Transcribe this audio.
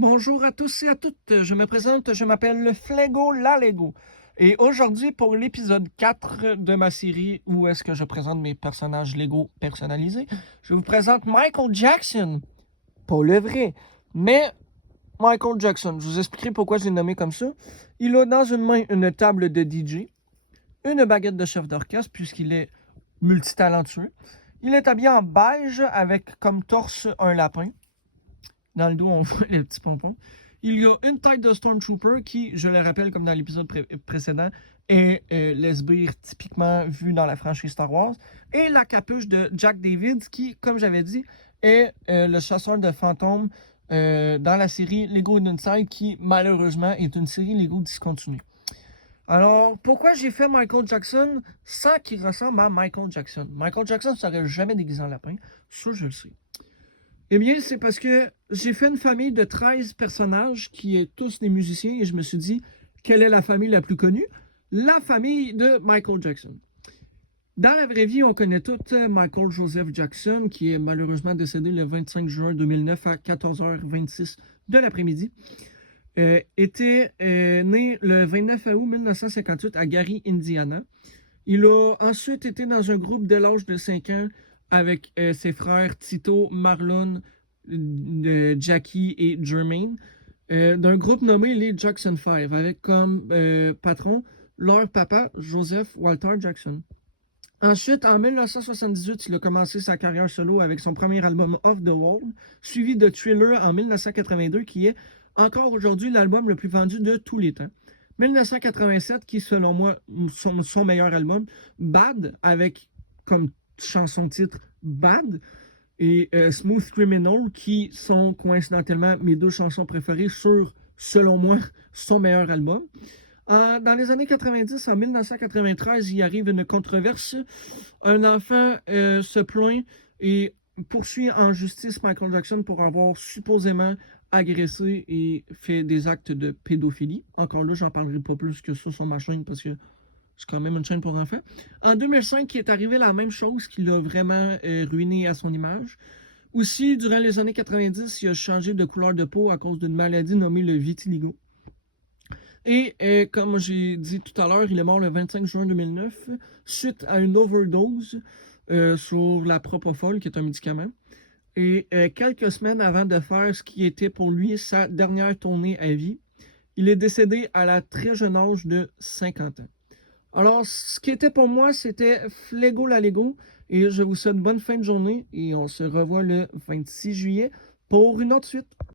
Bonjour à tous et à toutes, je me présente, je m'appelle Flego Lalego. Et aujourd'hui, pour l'épisode 4 de ma série où est-ce que je présente mes personnages Lego personnalisés, je vous présente Michael Jackson. Pas le vrai, mais Michael Jackson. Je vous expliquerai pourquoi je l'ai nommé comme ça. Il a dans une main une table de DJ, une baguette de chef d'orchestre puisqu'il est multitalentueux. Il est habillé en beige avec comme torse un lapin. Dans le dos, on voit les petits pompons. Il y a une tête de Stormtrooper qui, je le rappelle comme dans l'épisode précédent, est l'esbire typiquement vu dans la franchise Star Wars. Et la capuche de Jack David qui, comme j'avais dit, est le chasseur de fantômes dans la série Lego Inside qui, malheureusement, est une série Lego discontinue. Alors, pourquoi j'ai fait Michael Jackson sans qu'il ressemble à Michael Jackson? Michael Jackson ne serait jamais déguisé en lapin, ça je le sais. Eh bien, c'est parce que j'ai fait une famille de 13 personnages qui est tous des musiciens et je me suis dit, quelle est la famille la plus connue? La famille de Michael Jackson. Dans la vraie vie, on connaît tous Michael Joseph Jackson, qui est malheureusement décédé le 25 juin 2009 à 14h26 de l'après-midi. Était né le 29 août 1958 à Gary, Indiana. Il a ensuite été dans un groupe dès l'âge de 5 ans avec ses frères Tito, Marlon, Jackie et Jermaine, d'un groupe nommé les Jackson 5, avec comme patron leur papa, Joseph Walter Jackson. Ensuite, en 1978, il a commencé sa carrière solo avec son premier album Off the Wall, suivi de Thriller en 1982, qui est encore aujourd'hui l'album le plus vendu de tous les temps. 1987, qui selon moi son meilleur album, Bad, avec comme chanson titre Bad, et Smooth Criminal, qui sont coïncidentellement mes deux chansons préférées sur, selon moi, son meilleur album. Dans les années 90, en 1993, il arrive une controverse. Un enfant se plaint et poursuit en justice Michael Jackson pour avoir supposément agressé et fait des actes de pédophilie. Encore là, j'en parlerai pas plus que ça sur ma chaîne parce que c'est quand même une chaîne pour enfants. En 2005, il est arrivé la même chose qui l'a vraiment ruiné à son image. Aussi, durant les années 90, il a changé de couleur de peau à cause d'une maladie nommée le vitiligo. Et comme j'ai dit tout à l'heure, il est mort le 25 juin 2009 suite à une overdose sur la propofol, qui est un médicament. Et quelques semaines avant de faire ce qui était pour lui sa dernière tournée à vie, il est décédé à la très jeune âge de 50 ans. Alors, ce qui était pour moi, c'était Flego la Lego. Et je vous souhaite bonne fin de journée et on se revoit le 26 juillet pour une autre suite.